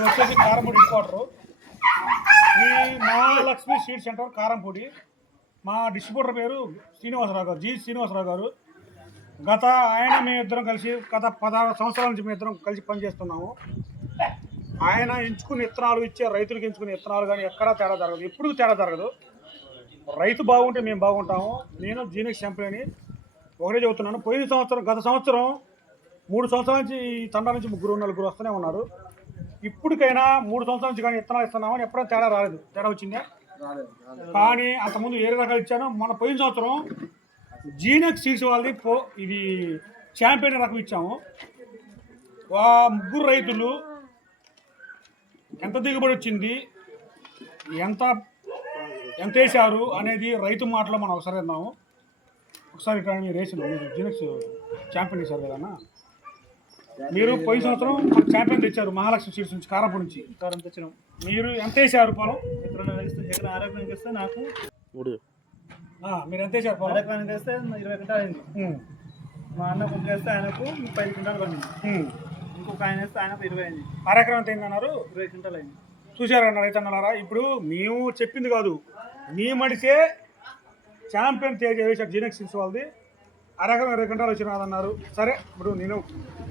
ఇది వచ్చేసి కారంపూడి హెడ్ ఈ మహాలక్ష్మి స్వీట్ సెంటర్ కారంపూడి. మా డిస్ట్రిబ్యూటర్ పేరు శ్రీనివాసరావు గారు, శ్రీనివాసరావు గారు. ఆయన మేమిద్దరం కలిసి గత 16 సంవత్సరాల నుంచి మేమిద్దరం కలిసి పనిచేస్తున్నాము. ఆయన ఎంచుకున్న విత్తనాలు ఇచ్చే రైతులకు ఎంచుకునే విత్తనాలు కానీ ఎక్కడా తేడా జరగదు, ఎప్పుడు తేడా జరగదు. రైతు బాగుంటే మేము బాగుంటాము. నేను జీనెక్స్ ఛాంపియన్ ఒకటే చెబుతున్నాను. పోయిన సంవత్సరం, గత సంవత్సరం 3 సంవత్సరాల నుంచి ఈ తండా నుంచి 3-4 వస్తూనే ఉన్నారు. ఇప్పటికైనా 3 సంవత్సరాల నుంచి కానీ విత్తనాలు ఇస్తున్నామని ఎప్పుడైనా తేడా రాలేదు. తేడా వచ్చిందా? కానీ అంతకుముందు ఏ రకాలు ఇచ్చాను. మన పోయిన సంవత్సరం జీనెక్స్ సీడ్స్ వాళ్ళది ఇది ఛాంపియన్ రకం ఇచ్చాము. 3 రైతులు ఎంత దిగుబడి వచ్చింది, ఎంత వేసారు అనేది రైతు మాటలో మనం ఒకసారి విన్నాము. ఒకసారి ఇక్కడ మీరు వేసిన జీనెక్స్ ఛాంపియన్ వేశారు కదన్నా. మీరు పోయిన సంవత్సరం ఛాంపియన్ తెచ్చారు మహాలక్ష్మి సీడ్స్ నుంచి, కారంపూడి నుంచి. తెచ్చినాం. మీరు ఎంత వేసారు పొలం? ఎకరం ఆరోగ్యానికి వేస్తే నాకు 3. మీరు ఎంత వేసారు పొలం? ఎకరానికి వేస్తే 20 క్వింటాలు అయింది. మా అన్న కొంచెం వేస్తే ఆయనకు 30 క్వింటాలు పడింది. ఇంకొక ఆయన వేస్తే ఆయనకు 20 అయింది. అరెకరం ఎంత అయింది అన్నారు? 20 క్వింటాలు అయింది. చూసారన్న రైతన్నారా? ఇప్పుడు మేము చెప్పింది కాదు, మీ మడిసే ఛాంపియన్ తేజ వేసారు జీనెక్స్ సీడ్స్ వాళ్ళది. అరెకరం 20 క్వింటాలు వచ్చిన కాదన్నారు. సరే, ఇప్పుడు నేను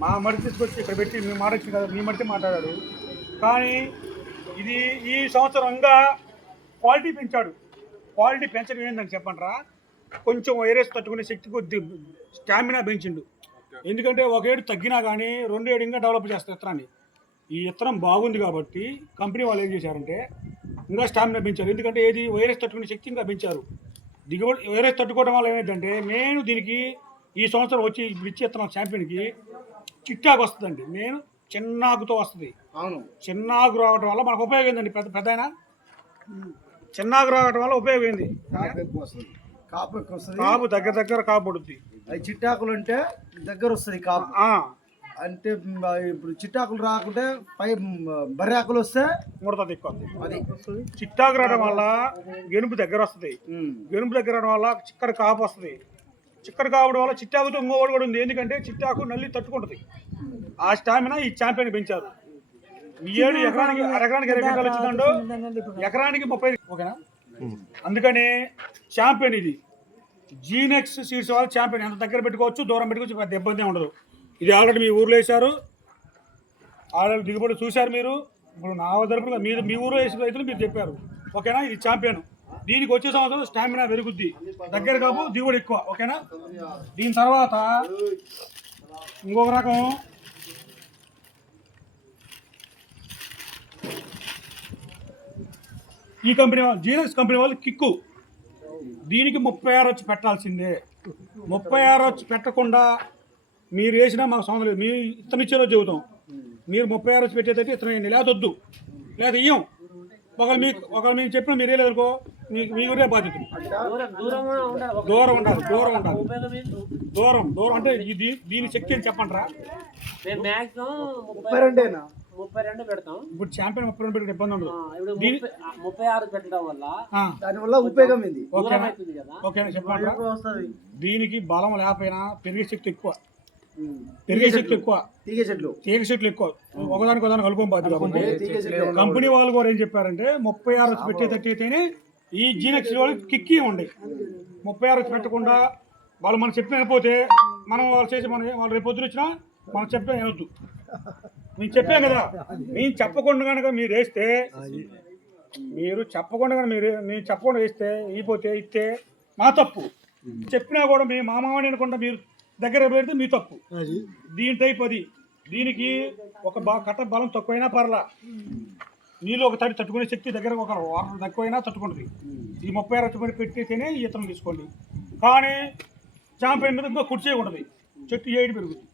మా మడి తీసుకొచ్చి ఇక్కడ పెట్టి మీ మాట వచ్చింది కదా, మీ మడితే మాట్లాడాడు. కానీ ఇది ఈ సంవత్సరంగా క్వాలిటీ పెంచాడు. క్వాలిటీ పెంచడం ఏందని చెప్పండిరా, కొంచెం వైరస్ తట్టుకునే శక్తి కొద్ది స్టామినా పెంచిండు. ఎందుకంటే 1 ఏడు తగ్గినా కానీ 2 ఏడు ఇంకా డెవలప్ చేస్తారు విత్తనాన్ని. ఈ విత్తనం బాగుంది కాబట్టి కంపెనీ వాళ్ళు ఏం చేశారంటే ఇంకా స్టామినా పెంచారు. ఎందుకంటే ఏది వైరస్ తట్టుకునే శక్తి ఇంకా పెంచారు. దిగుబడి వైరస్ తట్టుకోవడం వల్ల ఏమైందంటే మెయిన్ దీనికి ఈ సంవత్సరం వచ్చి ఇప్పుడు ఇచ్చి విత్తనం ఛాంపియన్కి చిట్టాకు వస్తుందండి. నేను చిన్నాకుతో వస్తుంది. అవును, చిన్నాకు రావడం వల్ల మనకు ఉపయోగం ఏందండి. పెద్ద అయినా చిన్నాకు రావడం వల్ల ఉపయోగం ఏంది? కాపు దగ్గర కాపు పడుతుంది. అవి చిట్టాకులు అంటే దగ్గర వస్తుంది కాపు. అంటే ఇప్పుడు చిట్టాకులు రాకుంటే పై బర్రాకులు వస్తే ముడత ఎక్కువ. అది చిట్టాకు రావడం వల్ల గెనుపు దగ్గర వస్తుంది. గెనుపు దగ్గర రావడం వల్ల చిక్కడి కాపు వస్తుంది. చిక్కడి కావడం వల్ల చిట్టాకుతో ఇంకోటి కూడా ఉంది. ఎందుకంటే చిట్టాకు నల్లి తట్టుకుంటుంది. ఆ స్టామినా ఈ ఛాంపియన్ పెంచారు. ఈ ఏడు ఎకరానికి 20 క్వింటాలు వచ్చిందండు, ఎకరానికి 30. ఓకేనా? అందుకని ఛాంపియన్ ఇది జీనెక్స్ సీడ్స్ వాళ్ళు ఛాంపియన్. ఎంత దగ్గర పెట్టుకోవచ్చు, దూరం పెట్టుకోవచ్చు, పెద్ద ఇబ్బంది ఉండదు. ఇది ఆల్రెడీ మీ ఊర్లో వేశారు, ఆల్రెడీ దిగుబడి చూశారు మీరు. ఇప్పుడు నా తరపున మీ ఊరు వేసిన రైతులు మీరు చెప్పారు. ఓకేనా? ఇది ఛాంపియన్. దీనికి వచ్చే సంవత్సరం స్టామినా పెరుగుద్ది, దగ్గర కాపు, దిగుబడి ఎక్కువ. ఓకేనా? దీని తర్వాత ఇంకొక రకం ఈ కంపెనీ వాళ్ళు, జీనెక్స్ కంపెనీ వాళ్ళు కిక్కు. దీనికి 36 వచ్చి పెట్టాల్సిందే. 36 వచ్చి పెట్టకుండా మీరు వేసినా మాకు సంబంధం లేదు. మీ ఇతను ఇచ్చేలో చెబుతాం. మీరు 36 వచ్చి పెట్టేదైతే ఇతను వేయండి, లేదా వద్దు, లేదా ఇయ్యం. ఒకవేళ మీకు చెప్పిన మీరు వేయలేదనుకో మీ ఊరే బాధ్యత. దూరం ఉండాలి. దూరం అంటే దీని శక్తి అని చెప్పండిరా. 32 పెడతాం. ఇప్పుడు ఛాంపియన్ 32 పెట్టే ఇబ్బంది ఉండదు. 36 పెట్టడం వల్ల దానివల్ల ఉపయోగం ఇది. ఓకేనా చెప్పండి. దీనికి బలం లేకపోయినా పెరిగే శక్తి ఎక్కువ. తీగ చెట్లు ఎక్కువ. ఒకదానికి కలుపుకోం బాధ్యత. కాబట్టి కంపెనీ వాళ్ళు కూడా ఏం చెప్పారంటే 36 వచ్చి పెట్టేటట్టయితేనే ఈ జీనెక్స్ వాళ్ళు కిక్కి ఉండే. 36 వచ్చి పెట్టకుండా వాళ్ళు మనం చెప్పిన అయిపోతే మనం వాళ్ళు చేసి వాళ్ళు రేపు పొద్దున వచ్చినా మనం చెప్పిన ఏమొద్దు. మేము చెప్పాం కదా. మేము చెప్పకుండా కనుక మీరు వేస్తే, మీరు చెప్పకుండా వేస్తే అయిపోతే ఇస్తే మా తప్పు. చెప్పినా కూడా మేము మామని అనుకుంటా మీరు దగ్గర పెడితే మీ తప్పు. దీని టైప్ అది. దీనికి ఒక కట్ట బలం తక్కువైనా పర్లా, నీళ్ళు ఒక తడి తట్టుకునే శక్తి దగ్గర ఒక వాటర్ తక్కువైనా తట్టుకుంటుంది. ఈ 36 వచ్చి పెట్టితేనే ఈ ఇతను తీసుకోండి. కానీ ఛాంపియన్ మీద ఇంకా కుర్చీ ఉండదు, చెట్టు ఏడు పెరుగుతుంది.